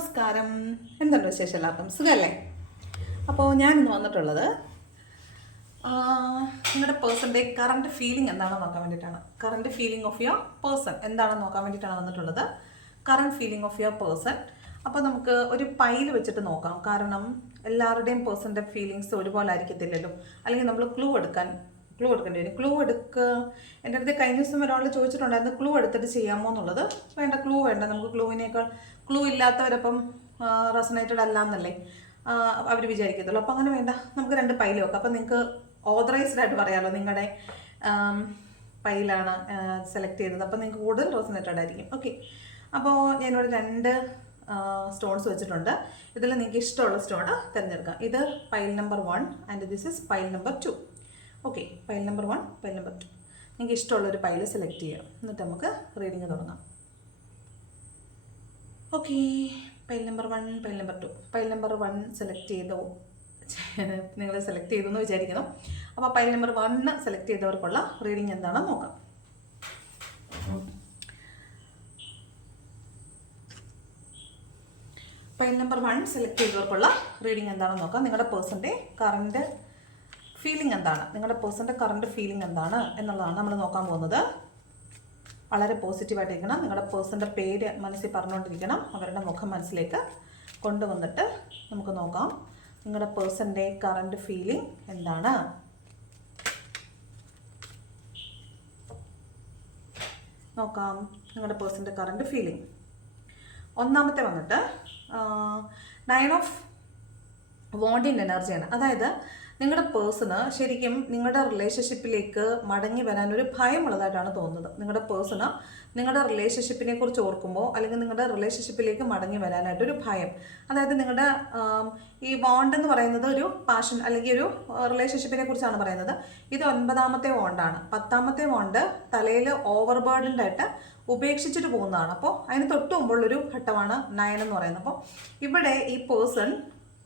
നമസ്കാരം. എന്തുണ്ട് വിശേഷം? എല്ലാവർക്കും സുഖമല്ലേ? അപ്പോൾ ഞാനിന്ന് വന്നിട്ടുള്ളത് നിങ്ങളുടെ പേഴ്സൻ്റെ കറണ്ട് ഫീലിംഗ് എന്താണെന്ന് നോക്കാൻ വേണ്ടിയിട്ടാണ്. Current feeling of your person എന്താണെന്ന് നോക്കാൻ വേണ്ടിയിട്ടാണ് വന്നിട്ടുള്ളത്. Current feeling of your person. അപ്പോൾ നമുക്ക് ഒരു പൈൽ വെച്ചിട്ട് നോക്കാം. കാരണം എല്ലാവരുടെയും പേഴ്സൻ്റെ ഫീലിങ്സ് ഒരുപോലെ ആയിരിക്കത്തില്ലല്ലോ. അല്ലെങ്കിൽ നമ്മൾ ക്ലൂ എടുക്കേണ്ടി വരും. ക്ലൂ എൻ്റെ അടുത്ത് കഴിഞ്ഞ ദിവസം ഒരാൾ ചോദിച്ചിട്ടുണ്ടായിരുന്നു ക്ലൂ എടുത്തിട്ട് ചെയ്യാമോ എന്നുള്ളത്. വേണ്ട, ക്ലൂ വേണ്ട. നമുക്ക് ക്ലൂ ഇല്ലാത്തവരപ്പം റെസണേറ്റഡ് അല്ല എന്നല്ലേ അവർ വിചാരിക്കത്തുള്ളൂ. അപ്പം അങ്ങനെ വേണ്ട, നമുക്ക് 2 പൈൽ വെക്കാം. അപ്പം നിങ്ങൾക്ക് ഓതറൈസ്ഡ് ആയിട്ട് പറയാമല്ലോ നിങ്ങളുടെ പൈലാണ് സെലക്ട് ചെയ്തത്. അപ്പം നിങ്ങൾക്ക് കൂടുതൽ റെസണേറ്റഡ് ആയിരിക്കും. ഓക്കെ, അപ്പോൾ ഞാനിവിടെ 2 സ്റ്റോൺസ് വെച്ചിട്ടുണ്ട്. ഇതിൽ നിങ്ങൾക്ക് ഇഷ്ടമുള്ള സ്റ്റോൺ തിരഞ്ഞെടുക്കാം. ഇത് pile number 1 and this is pile number 2. Okay, pile number 1, pile number 2. നിങ്ങൾക്ക് ഇഷ്ടമുള്ളൊരു പൈൽ സെലക്ട് ചെയ്യാം. എന്നിട്ട് നമുക്ക് റീഡിങ് തുടങ്ങാം. Okay, pile number 1, pile number 2. Pile number 1 നിങ്ങൾ സെലക്ട് ചെയ്തു എന്ന് വിചാരിക്കുന്നു. അപ്പോൾ പൈൽ നമ്പർ 1 സെലക്ട് ചെയ്തവർക്കുള്ള റീഡിങ് എന്താണെന്ന് നോക്കാം. പൈൽ നമ്പർ 1 സെലക്ട് ചെയ്തവർക്കുള്ള റീഡിങ് എന്താണെന്ന് നോക്കാം. നിങ്ങളുടെ പേഴ്സൻ്റെ കറണ്ട് ഫീലിംഗ് എന്താണ്, നിങ്ങളുടെ പേഴ്സൻ്റെ കറണ്ട് ഫീലിംഗ് എന്താണ് എന്നുള്ളതാണ് നമ്മൾ നോക്കാൻ പോകുന്നത്. വളരെ പോസിറ്റീവായിട്ടിരിക്കണം. നിങ്ങളുടെ പേഴ്സൻ്റെ പേര് മനസ്സിൽ പറഞ്ഞുകൊണ്ടിരിക്കണം. അവരുടെ മുഖം മനസ്സിലേക്ക് കൊണ്ടുവന്നിട്ട് നമുക്ക് നോക്കാം നിങ്ങളുടെ പേഴ്സൻ്റെ കറണ്ട് ഫീലിംഗ് എന്താണ്. നോക്കാം നിങ്ങളുടെ പേഴ്സൻ്റെ കറണ്ട് ഫീലിംഗ്. ഒന്നാമത്തെ വന്നിട്ട് 9 ഓഫ് വോണ്ടിൻ്റെ എനർജിയാണ്. അതായത് നിങ്ങളുടെ പേഴ്സണ് ശരിക്കും നിങ്ങളുടെ റിലേഷൻഷിപ്പിലേക്ക് മടങ്ങി വരാനൊരു ഭയമുള്ളതായിട്ടാണ് തോന്നുന്നത്. നിങ്ങളുടെ പേഴ്സണ് നിങ്ങളുടെ റിലേഷൻഷിപ്പിനെ കുറിച്ച് ഓർക്കുമ്പോൾ അല്ലെങ്കിൽ നിങ്ങളുടെ റിലേഷൻഷിപ്പിലേക്ക് മടങ്ങി വരാനായിട്ടൊരു ഭയം. അതായത് നിങ്ങളുടെ ഈ വോണ്ട് എന്ന് പറയുന്നത് ഒരു പാഷൻ അല്ലെങ്കിൽ ഒരു റിലേഷൻഷിപ്പിനെ കുറിച്ചാണ് പറയുന്നത്. ഇത് 9ാമത്തെ വോണ്ടാണ്. 10ാമത്തെ വോണ്ട് തലയിൽ ഓവർ ബേർഡൻഡ് ആയിട്ട് ഉപേക്ഷിച്ചിട്ട് പോകുന്നതാണ്. അപ്പോൾ അതിന് തൊട്ട് മുമ്പുള്ളൊരു ഘട്ടമാണ് 9 എന്ന് പറയുന്നത്. അപ്പോൾ ഇവിടെ ഈ പേഴ്സൺ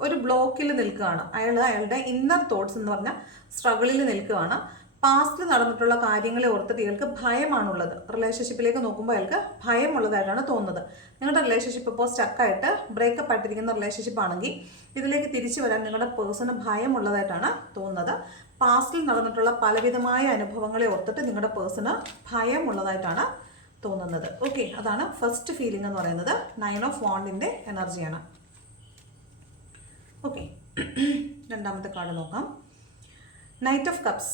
ഒരു ബ്ലോക്കിൽ നിൽക്കുകയാണ്. അയാളുടെ ഇന്നർ തോട്ട്സ് എന്ന് പറഞ്ഞാൽ സ്ട്രഗിളിൽ നിൽക്കുകയാണ്. പാസ്റ്റിൽ നടന്നിട്ടുള്ള കാര്യങ്ങളെ ഓർത്തിട്ട് ഇയാൾക്ക് ഭയമാണുള്ളത്. റിലേഷൻഷിപ്പിലേക്ക് നോക്കുമ്പോൾ അയാൾക്ക് ഭയമുള്ളതായിട്ടാണ് തോന്നുന്നത്. നിങ്ങളുടെ റിലേഷൻഷിപ്പ് ഇപ്പോൾ സ്റ്റക്കായിട്ട് ബ്രേക്കപ്പ് ആയിട്ടിരിക്കുന്ന റിലേഷൻഷിപ്പ് ആണെങ്കിൽ ഇതിലേക്ക് തിരിച്ചു വരാൻ നിങ്ങളുടെ പേഴ്സണ് ഭയമുള്ളതായിട്ടാണ് തോന്നുന്നത്. പാസ്റ്റിൽ നടന്നിട്ടുള്ള പലവിധമായ അനുഭവങ്ങളെ ഓർത്തിട്ട് നിങ്ങളുടെ പേഴ്സണ് ഭയമുള്ളതായിട്ടാണ് തോന്നുന്നത്. ഓക്കെ, അതാണ് ഫസ്റ്റ് ഫീലിംഗ് എന്ന് പറയുന്നത്. 9 ഓഫ് വാണ്ടിൻ്റെ എനർജിയാണ്. ഓക്കെ, രണ്ടാമത്തെ കാർഡ് നോക്കാം. Knight of cups.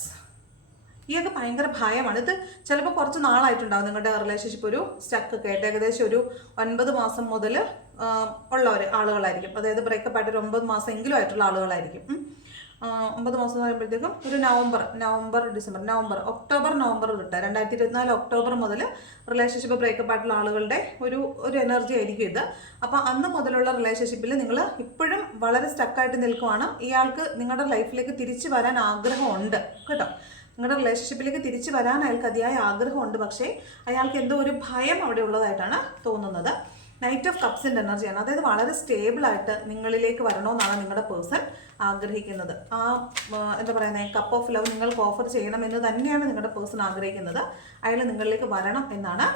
ഇയാൾക്ക് ഭയങ്കര ഭയമാണ്. ഇത് ചിലപ്പോൾ കുറച്ച് നാളായിട്ടുണ്ടാകും നിങ്ങളുടെ റിലേഷൻഷിപ്പ് ഒരു സ്റ്റക്ക് ആയിട്ട്. ഏകദേശം ഒരു 9 മാസം മുതൽ ഉള്ള ആളുകളായിരിക്കും. അതായത് ബ്രേക്കപ്പ് ആയിട്ട് ഒരു 9 മാസം എങ്കിലും ആയിട്ടുള്ള ആളുകളായിരിക്കും. 9 മാസം എന്ന് പറയുമ്പോഴത്തേക്കും ഒരു ഒക്ടോബർ നവംബർ തൊട്ട് 2024 ഒക്ടോബർ മുതൽ റിലേഷൻഷിപ്പ് ബ്രേക്കപ്പ് ആയിട്ടുള്ള ആളുകളുടെ ഒരു എനർജി ആയിരിക്കും ഇത്. അപ്പോൾ അന്ന് മുതലുള്ള റിലേഷൻഷിപ്പിൽ നിങ്ങൾ ഇപ്പോഴും വളരെ സ്റ്റക്കായിട്ട് നിൽക്കുവാണ്. ഇയാൾക്ക് നിങ്ങളുടെ ലൈഫിലേക്ക് തിരിച്ചു വരാൻ ആഗ്രഹമുണ്ട് കേട്ടോ. നിങ്ങളുടെ റിലേഷൻഷിപ്പിലേക്ക് തിരിച്ചു വരാൻ അയാൾക്ക് അതിയായ ആഗ്രഹമുണ്ട്. പക്ഷേ അയാൾക്ക് എന്തോ ഒരു ഭയം അവിടെ ഉള്ളതായിട്ടാണ് തോന്നുന്നത്. നൈറ്റ് ഓഫ് കപ്സിൻ്റെ എനർജിയാണ്. അതായത് വളരെ സ്റ്റേബിളായിട്ട് നിങ്ങളിലേക്ക് വരണമെന്നാണ് നിങ്ങളുടെ പേഴ്സൺ ആഗ്രഹിക്കുന്നത്. എന്താ പറയുന്നത്, കപ്പ് ഓഫ് ലവ് നിങ്ങൾക്ക് ഓഫർ ചെയ്യണമെന്ന് തന്നെയാണ് നിങ്ങളുടെ പേഴ്സൺ ആഗ്രഹിക്കുന്നത്. അയാൾ നിങ്ങളിലേക്ക് വരണം എന്നാണ്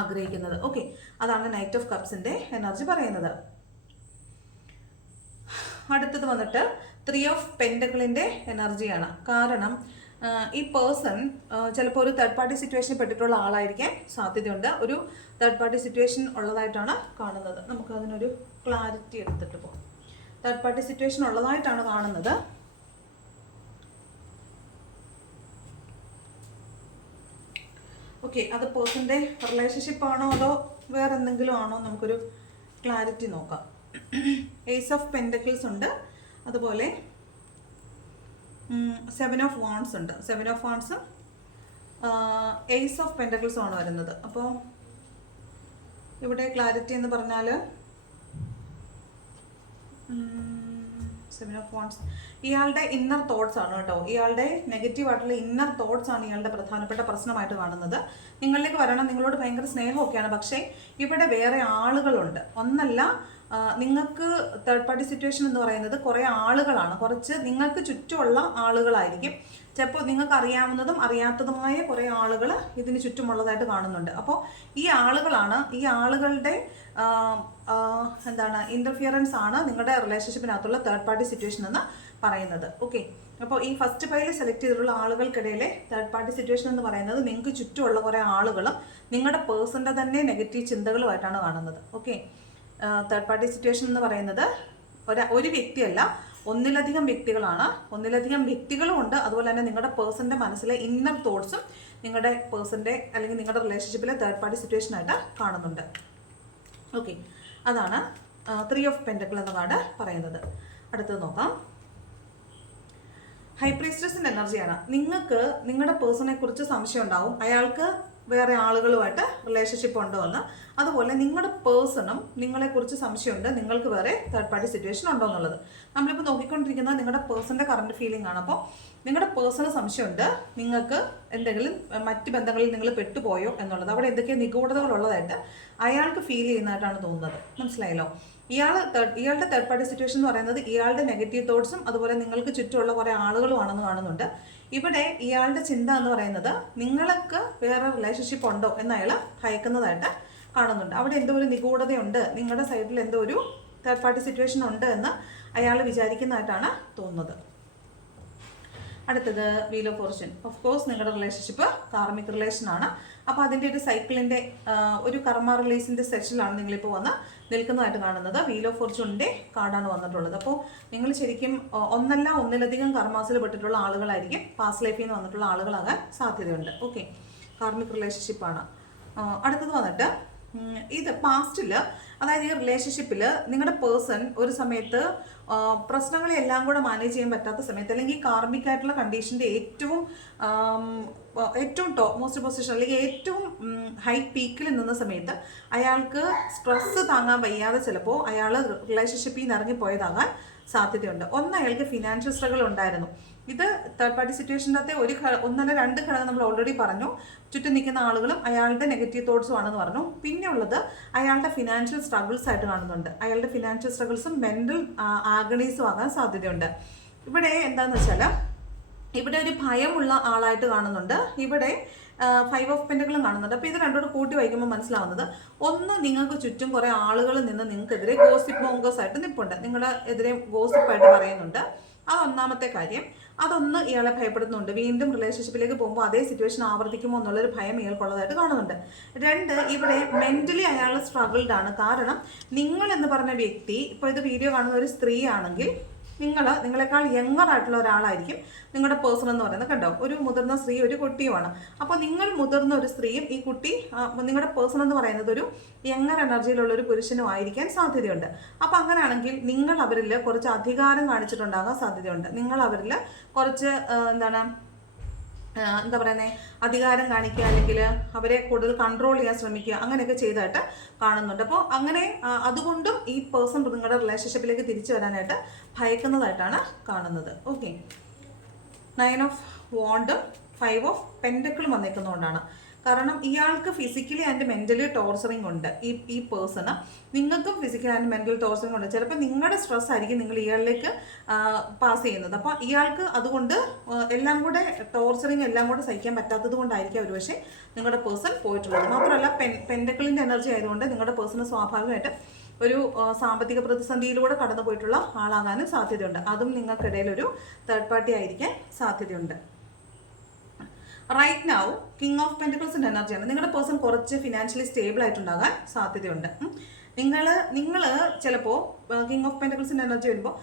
ആഗ്രഹിക്കുന്നത്. ഓക്കെ, അതാണ് നൈറ്റ് ഓഫ് കപ്സിൻ്റെ എനർജി പറയുന്നത്. അടുത്തത് വന്നിട്ട് 3 ഓഫ് പെൻറ്റക്കിളിൻ്റെ എനർജിയാണ്. കാരണം ഈ പേഴ്സൺ ചിലപ്പോൾ ഒരു തേർഡ് പാർട്ടി സിറ്റുവേഷനിൽ പെട്ടിട്ടുള്ള ആളായിരിക്കാൻ സാധ്യതയുണ്ട്. ഒരു തേർഡ് പാർട്ടി സിറ്റുവേഷൻ ഉള്ളതായിട്ടാണ് കാണുന്നത്. നമുക്ക് അതിനൊരു ക്ലാരിറ്റി എടുത്തിട്ട് പോകാം. തേർഡ് പാർട്ടി സിറ്റുവേഷൻ ഉള്ളതായിട്ടാണ് കാണുന്നത്. ഓക്കെ, അത് പേഴ്സൻ്റെ റിലേഷൻഷിപ്പ് ആണോ അതോ വേറെ എന്തെങ്കിലും ആണോ, നമുക്കൊരു ക്ലാരിറ്റി നോക്കാം. ഏസ് ഓഫ് പെൻറ്റക്കിൾസ് ഉണ്ട്, അതുപോലെ 7 ഓഫ് വാൺസ് ഉണ്ട്. 7 ഓഫ് വാൺസും ഏസ് ഓഫ് പെൻറ്റക്കിൾസും ആണ് വരുന്നത്. അപ്പോൾ ഇവിടെ ക്ലാരിറ്റി എന്ന് പറഞ്ഞാൽ 7 ഓഫ് വാൺസ് ഇയാളുടെ ഇന്നർ തോട്ട്സ് ആണ് കേട്ടോ. ഇയാളുടെ നെഗറ്റീവായിട്ടുള്ള ഇന്നർ തോട്ട്സ് ആണ് ഇയാളുടെ പ്രധാനപ്പെട്ട പ്രശ്നമായിട്ട് കാണുന്നത്. നിങ്ങളിലേക്ക് വരണം, നിങ്ങളോട് ഭയങ്കര സ്നേഹമൊക്കെയാണ്. പക്ഷേ ഇവിടെ വേറെ ആളുകളുണ്ട്. ഒന്നല്ല നിങ്ങൾക്ക് തേർഡ് പാർട്ടി സിറ്റുവേഷൻ എന്ന് പറയുന്നത് കുറേ ആളുകളാണ്, കുറച്ച് നിങ്ങൾക്ക് ചുറ്റുമുള്ള ആളുകളായിരിക്കും. ചിലപ്പോൾ നിങ്ങൾക്ക് അറിയാവുന്നതും അറിയാത്തതുമായ കുറേ ആളുകൾ ഇതിന് ചുറ്റുമുള്ളതായിട്ട് കാണുന്നുണ്ട്. അപ്പോൾ ഈ ആളുകളാണ്, ഈ ആളുകളുടെ എന്താണ് ഇൻ്റർഫിയറൻസ് ആണ് നിങ്ങളുടെ റിലേഷൻഷിപ്പിനകത്തുള്ള തേർഡ് പാർട്ടി സിറ്റുവേഷൻ എന്ന് പറയുന്നത്. ഓക്കെ, അപ്പോൾ ഈ ഫസ്റ്റ് പൈൽ സെലക്ട് ചെയ്തിട്ടുള്ള ആളുകൾക്കിടയിലെ തേർഡ് പാർട്ടി സിറ്റുവേഷൻ എന്ന് പറയുന്നത് നിങ്ങൾക്ക് ചുറ്റുമുള്ള കുറേ ആളുകളും നിങ്ങളുടെ പേഴ്സൻ്റെ തന്നെ നെഗറ്റീവ് ചിന്തകളുമായിട്ടാണ് കാണുന്നത്. ഓക്കെ, തേർഡ് പാർട്ടി സിറ്റുവേഷൻ എന്ന് പറയുന്നത് ഒരു വ്യക്തിയല്ല, ഒന്നിലധികം വ്യക്തികളാണ്. ഒന്നിലധികം വ്യക്തികളും ഉണ്ട്. അതുപോലെ തന്നെ നിങ്ങളുടെ പേഴ്സൻ്റെ മനസ്സിലെ ഇന്നർ തോട്ട്സും നിങ്ങളുടെ പേഴ്സൻ്റെ അല്ലെങ്കിൽ നിങ്ങളുടെ റിലേഷൻഷിപ്പിലെ തേർഡ് പാർട്ടി സിറ്റുവേഷനായിട്ട് കാണുന്നുണ്ട്. ഓക്കെ, അതാണ് 3 ഓഫ് പെൻറ്റക്കിൾ എന്ന കാർഡ് പറയുന്നത്. അടുത്തത് നോക്കാം. ഹൈ പ്രീസ്റ്റസിൻ്റെ എനർജിയാണ്. നിങ്ങൾക്ക് നിങ്ങളുടെ പേഴ്സണെ കുറിച്ച് സംശയം ഉണ്ടാവും, അയാൾക്ക് വേറെ ആളുകളുമായിട്ട് റിലേഷൻഷിപ്പ് ഉണ്ടോ എന്ന്. അതുപോലെ നിങ്ങളുടെ പേഴ്സണും നിങ്ങളെക്കുറിച്ച് സംശയമുണ്ട്, നിങ്ങൾക്ക് വേറെ തേർഡ് പാർട്ടി സിറ്റുവേഷൻ ഉണ്ടോ എന്നുള്ളത്. നമ്മളിപ്പോൾ നോക്കിക്കൊണ്ടിരിക്കുന്നത് നിങ്ങളുടെ പേഴ്സൻ്റെ കറണ്ട് ഫീലിംഗ് ആണ്. അപ്പോൾ നിങ്ങളുടെ പേഴ്സണ് സംശയമുണ്ട്, നിങ്ങൾക്ക് എന്തെങ്കിലും മറ്റ് ബന്ധങ്ങളിൽ നിങ്ങൾ പെട്ടുപോയോ എന്നുള്ളത്, അവിടെ എന്തൊക്കെ നിഗൂഢതകളുള്ളതായിട്ട് അയാൾക്ക് ഫീൽ ചെയ്യുന്നതായിട്ടാണ് തോന്നുന്നത്. മനസ്സിലായല്ലോ? ഇയാളുടെ തേർഡ് പാർട്ടി സിറ്റുവേഷൻ എന്ന് പറയുന്നത് ഇയാളുടെ നെഗറ്റീവ് തോട്ട്സും അതുപോലെ നിങ്ങൾക്ക് ചുറ്റുമുള്ള കുറേ ആളുകളുമാണെന്ന് കാണുന്നുണ്ട്. ഇവിടെ ഇയാളുടെ ചിന്ത എന്ന് പറയുന്നത് നിങ്ങൾക്ക് വേറെ റിലേഷൻഷിപ്പ് ഉണ്ടോ എന്ന് അയാൾ ഭയക്കുന്നതായിട്ട് കാണുന്നുണ്ട്. അവിടെ എന്തോ ഒരു നിഗൂഢതയുണ്ട്, നിങ്ങളുടെ സൈഡിൽ എന്തോ ഒരു തേർഡ് പാർട്ടി സിറ്റുവേഷൻ ഉണ്ട് എന്ന് അയാൾ വിചാരിക്കുന്നതായിട്ടാണ് തോന്നുന്നത്. അടുത്തത് wheel of Fortune. Of course നിങ്ങളുടെ റിലേഷൻഷിപ്പ് കാർമിക് റിലേഷനാണ്. അപ്പോൾ അതിൻ്റെ ഒരു സൈക്കിളിൻ്റെ ഒരു കർമ്മ റിലീസിൻ്റെ സെഷനിലാണ് നിങ്ങളിപ്പോൾ വന്ന് നിൽക്കുന്നതായിട്ട് കാണുന്നത്. വീൽ ഓഫ് ഫോർച്യൂണിൻ്റെ കാർഡാണ് വന്നിട്ടുള്ളത്. അപ്പോൾ നിങ്ങൾ ശരിക്കും ഒന്നല്ല ഒന്നിലധികം കർമാസിൽ പെട്ടിട്ടുള്ള ആളുകളായിരിക്കും, പാസ്റ്റ് ലൈഫിൽ നിന്ന് വന്നിട്ടുള്ള ആളുകളാകാൻ സാധ്യതയുണ്ട്. ഓക്കെ, കാർമിക് റിലേഷൻഷിപ്പാണ്. അടുത്തത് വന്നിട്ട് ഇത് പാസ്റ്റിൽ, അതായത് ഈ റിലേഷൻഷിപ്പിൽ നിങ്ങളുടെ പേഴ്സൺ ഒരു സമയത്ത് പ്രശ്നങ്ങളെല്ലാം കൂടെ മാനേജ് ചെയ്യാൻ പറ്റാത്ത സമയത്ത്, അല്ലെങ്കിൽ കാർമിക് ആയിട്ടുള്ള കണ്ടീഷൻ്റെ ഏറ്റവും ടോപ്പ് മോസ്റ്റ് പൊസിഷൻ അല്ലെങ്കിൽ ഏറ്റവും ഹൈ പീക്കിൽ നിന്ന സമയത്ത് അയാൾക്ക് സ്ട്രെസ്സ് താങ്ങാൻ വയ്യാതെ ചിലപ്പോൾ അയാൾ റിലേഷൻഷിപ്പിൽ നിന്ന് ഇറങ്ങിപ്പോയതാകാൻ സാധ്യതയുണ്ട്. ഒന്ന്, അയാൾക്ക് ഫിനാൻഷ്യൽ സ്ട്രഗിൾ ഉണ്ടായിരുന്നു. ഇത് തേർഡ് പാർട്ടി സിറ്റുവേഷൻ്റെ ഒന്നല്ല 2 ഘടകം നമ്മൾ ഓൾറെഡി പറഞ്ഞു. ചുറ്റും നിൽക്കുന്ന ആളുകളും അയാളുടെ നെഗറ്റീവ് തോട്ട്സും ആണെന്ന് പറഞ്ഞു. പിന്നെ ഉള്ളത് അയാളുടെ ഫിനാൻഷ്യൽ സ്ട്രഗിൾസ് ആയിട്ട് കാണുന്നുണ്ട്. അയാളുടെ ഫിനാൻഷ്യൽ സ്ട്രഗിൾസും മെൻ്റൽ ആഗണീസും ആകാൻ സാധ്യതയുണ്ട്. ഇവിടെ എന്താണെന്ന് വെച്ചാൽ ഇവിടെ ഒരു ഭയമുള്ള ആളായിട്ട് കാണുന്നുണ്ട്. ഇവിടെ 5 ഓഫ് പെൻറ്റക്കിളും കാണുന്നുണ്ട്. അപ്പോൾ ഇത് രണ്ടോട് കൂട്ടി വായിക്കുമ്പോൾ മനസ്സിലാവുന്നത്, ഒന്ന്, നിങ്ങൾക്ക് ചുറ്റും കുറേ ആളുകൾ നിന്ന് നിങ്ങൾക്കെതിരെ ഗോസിപ്പ് മോങ്കേഴ്സ് ആയിട്ട് നിൽപ്പുണ്ട്, നിങ്ങളുടെ എതിരെ ഗോസിപ്പായിട്ട് പറയുന്നുണ്ട്. അത് ഒന്നാമത്തെ കാര്യം. അതൊന്ന് ഇയാളെ ഭയപ്പെടുന്നുണ്ട്. വീണ്ടും റിലേഷൻഷിപ്പിലേക്ക് പോകുമ്പോൾ അതേ സിറ്റുവേഷൻ ആവർത്തിക്കുമോ എന്നുള്ളൊരു ഭയം ഇയാൾക്കുള്ളതായിട്ട് കാണുന്നുണ്ട്. 2, ഇവിടെ മെൻ്റലി അയാൾ സ്ട്രഗിൾഡ് ആണ്. കാരണം നിങ്ങൾ എന്ന് പറഞ്ഞ വ്യക്തി, ഇപ്പോൾ ഇത് വീഡിയോ കാണുന്ന ഒരു സ്ത്രീ ആണെങ്കിൽ നിങ്ങളെക്കാൾ യങ്ങർ ആയിട്ടുള്ള ഒരാളായിരിക്കും നിങ്ങളുടെ പേഴ്സൺ എന്ന് പറയുന്നത്. കണ്ടോ, ഒരു മുതിർന്ന സ്ത്രീ ഒരു കുട്ടിയുമാണ്. അപ്പോൾ നിങ്ങൾ മുതിർന്ന ഒരു സ്ത്രീയും ഈ കുട്ടി നിങ്ങളുടെ പേഴ്സൺ എന്ന് പറയുന്നത് ഒരു യങ്ങർ എനർജിയിലുള്ള ഒരു പുരുഷനും ആയിരിക്കാൻ സാധ്യതയുണ്ട്. അപ്പോൾ അങ്ങനെയാണെങ്കിൽ നിങ്ങൾ അവരിൽ കുറച്ച് അധികാരം കാണിച്ചിട്ടുണ്ടാകാൻ സാധ്യതയുണ്ട്. നിങ്ങൾ അവരിൽ കുറച്ച് എന്താ പറയുന്നത്, അധികാരം കാണിക്കുക, അല്ലെങ്കിൽ അവരെ കൂടുതൽ കൺട്രോൾ ചെയ്യാൻ ശ്രമിക്കുക, അങ്ങനെയൊക്കെ ചെയ്തതായിട്ട് കാണുന്നുണ്ട്. അപ്പോൾ അങ്ങനെ അതുകൊണ്ടും ഈ പേഴ്സൺ നിങ്ങളുടെ റിലേഷൻഷിപ്പിലേക്ക് തിരിച്ചു വരാനായിട്ട് ഭയക്കുന്നതായിട്ടാണ് കാണുന്നത്. ഓക്കെ, 9 ഓഫ് വാണ്ടും 5 ഓഫ് പെൻറ്റക്കിളും വന്നേക്കുന്നതുകൊണ്ടാണ്. കാരണം ഇയാൾക്ക് ഫിസിക്കലി ആൻഡ് മെൻ്റലി ടോർച്ചറിങ് ഉണ്ട്. ഈ പേഴ്സണ് നിങ്ങൾക്കും ഫിസിക്കൽ ആൻഡ് മെൻ്റൽ ടോർച്ചറിങ് ഉണ്ട്. ചിലപ്പോൾ നിങ്ങളുടെ സ്ട്രെസ് ആയിരിക്കും നിങ്ങൾ ഇയാളിലേക്ക് പാസ് ചെയ്യുന്നത്. അപ്പോൾ ഇയാൾക്ക് അതുകൊണ്ട് എല്ലാം കൂടെ ടോർച്ചറിങ് എല്ലാം കൂടെ സഹിക്കാൻ പറ്റാത്തത് കൊണ്ടായിരിക്കും ഒരുപക്ഷെ നിങ്ങളുടെ പേഴ്സൺ പോയിട്ടുള്ളത്. മാത്രമല്ല പെൻറ്റക്കിളിൻ്റെ എനർജി ആയതുകൊണ്ട് നിങ്ങളുടെ പേഴ്സണ് സ്വാഭാവികമായിട്ട് ഒരു സാമ്പത്തിക പ്രതിസന്ധിയിലൂടെ കടന്നു പോയിട്ടുള്ള ആളാകാനും സാധ്യതയുണ്ട്. അതും നിങ്ങൾക്കിടയിലൊരു തേർഡ് പാർട്ടി ആയിരിക്കാൻ സാധ്യതയുണ്ട്. റൈറ്റ് നൗ കിങ് ഓഫ് പെൻറ്റക്കിൾസിൻ്റെ എനർജിയാണ്. നിങ്ങളുടെ പേഴ്സൺ കുറച്ച് ഫിനാൻഷ്യലി സ്റ്റേബിൾ ആയിട്ടുണ്ടാകാൻ സാധ്യതയുണ്ട്. നിങ്ങൾ ചിലപ്പോൾ കിങ് ഓഫ് പെൻറ്റക്കിൾസിൻ്റെ എനർജി വരുമ്പോൾ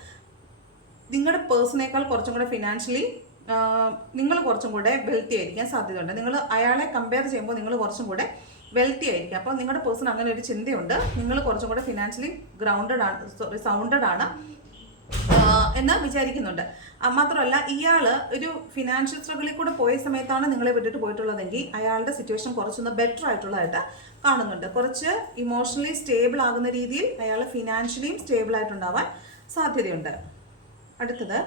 നിങ്ങളുടെ പേഴ്സണേക്കാൾ കുറച്ചും കൂടെ ഫിനാൻഷ്യലി നിങ്ങൾ കുറച്ചും കൂടെ വെൽത്തി ആയിരിക്കാൻ സാധ്യതയുണ്ട്. നിങ്ങൾ അയാളെ കമ്പയർ ചെയ്യുമ്പോൾ നിങ്ങൾ കുറച്ചും കൂടെ വെൽത്തി ആയിരിക്കും. അപ്പോൾ നിങ്ങളുടെ പേഴ്സൺ അങ്ങനെ ഒരു ചിന്തയുണ്ട്, നിങ്ങൾ കുറച്ചും കൂടെ ഫിനാൻഷ്യലി സൗണ്ടഡ് ആണ് എന്ന് വിചാരിക്കുന്നുണ്ട്. മാത്രമല്ല ഇയാൾ ഒരു ഫിനാൻഷ്യൽ സ്ട്രഗിളിൽ കൂടെ പോയ സമയത്താണ് നിങ്ങളെ വിട്ടിട്ട് പോയിട്ടുള്ളതെങ്കിൽ അയാളുടെ സിറ്റുവേഷൻ കുറച്ചൊന്ന് ബെറ്റർ ആയിട്ടുള്ളതായിട്ട് കാണുന്നുണ്ട്. കുറച്ച് ഇമോഷണലി സ്റ്റേബിൾ ആകുന്ന രീതിയിൽ അയാൾ ഫിനാൻഷ്യലിയും സ്റ്റേബിൾ ആയിട്ടുണ്ടാവാൻ സാധ്യതയുണ്ട്. അടുത്തത്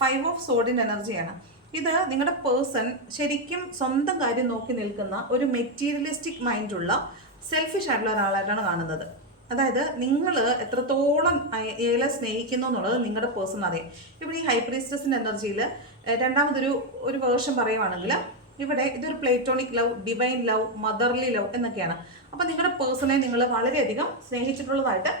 5 ഓഫ് സോഡിൻ്റെ എനർജിയാണ്. ഇത് നിങ്ങളുടെ പേഴ്സൺ ശരിക്കും സ്വന്തം കാര്യം നോക്കി നിൽക്കുന്ന ഒരു മെറ്റീരിയലിസ്റ്റിക് മൈൻഡുള്ള സെൽഫിഷ് ആയിട്ടുള്ള ഒരാളായിട്ടാണ് കാണുന്നത്. അതായത് നിങ്ങൾ എത്രത്തോളം അയാളെ സ്നേഹിക്കുന്നു എന്നുള്ളത് നിങ്ങളുടെ പേഴ്സൺ അറിയാം. ഇവിടെ ഈ ഹൈ പ്രീസ്റ്റസിൻ്റെ എനർജിയിൽ രണ്ടാമതൊരു വേർഷൻ പറയുവാണെങ്കിൽ ഇവിടെ ഇതൊരു Platonic love, divine love, motherly love എന്നൊക്കെയാണ്. അപ്പം നിങ്ങളുടെ പേഴ്സണെ നിങ്ങൾ വളരെയധികം സ്നേഹിച്ചിട്ടുള്ളതായിട്ട്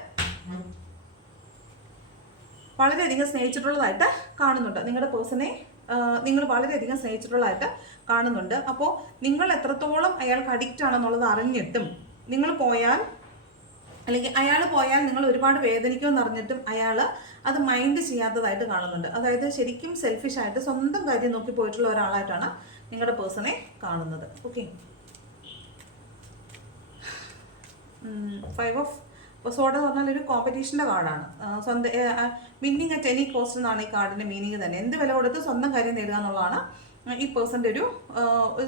കാണുന്നുണ്ട്. നിങ്ങളുടെ പേഴ്സണെ നിങ്ങൾ വളരെയധികം സ്നേഹിച്ചിട്ടുള്ളതായിട്ട് കാണുന്നുണ്ട്. അപ്പോൾ നിങ്ങൾ എത്രത്തോളം അയാൾക്ക് അഡിക്റ്റ് ആണെന്നുള്ളത് അറിഞ്ഞിട്ടും നിങ്ങൾ പോയാൽ, അല്ലെങ്കിൽ അയാൾ പോയാൽ നിങ്ങൾ ഒരുപാട് വേദനിക്കുമെന്ന് അറിഞ്ഞിട്ടും അയാൾ അത് മൈൻഡ് ചെയ്യാത്തതായിട്ട് കാണുന്നുണ്ട്. അതായത് ശരിക്കും സെൽഫിഷായിട്ട് സ്വന്തം കാര്യം നോക്കി പോയിട്ടുള്ള ഒരാളായിട്ടാണ് നിങ്ങളുടെ പേഴ്സണെ കാണുന്നത്. ഓക്കെ, 5 ഓഫ് സോഡ് എന്ന് പറഞ്ഞാൽ ഒരു കോമ്പറ്റീഷൻ്റെ കാർഡാണ്. സ്വന്തം വിന്നിങ് അറ്റ് എനി കോസ്റ്റ് എന്നാണ് ഈ കാർഡിൻ്റെ മീനിങ് തന്നെ. എന്ത് വില കൊടുത്ത് സ്വന്തം കാര്യം നേടുക എന്നുള്ളതാണ് ഈ പേഴ്സൻ്റെ ഒരു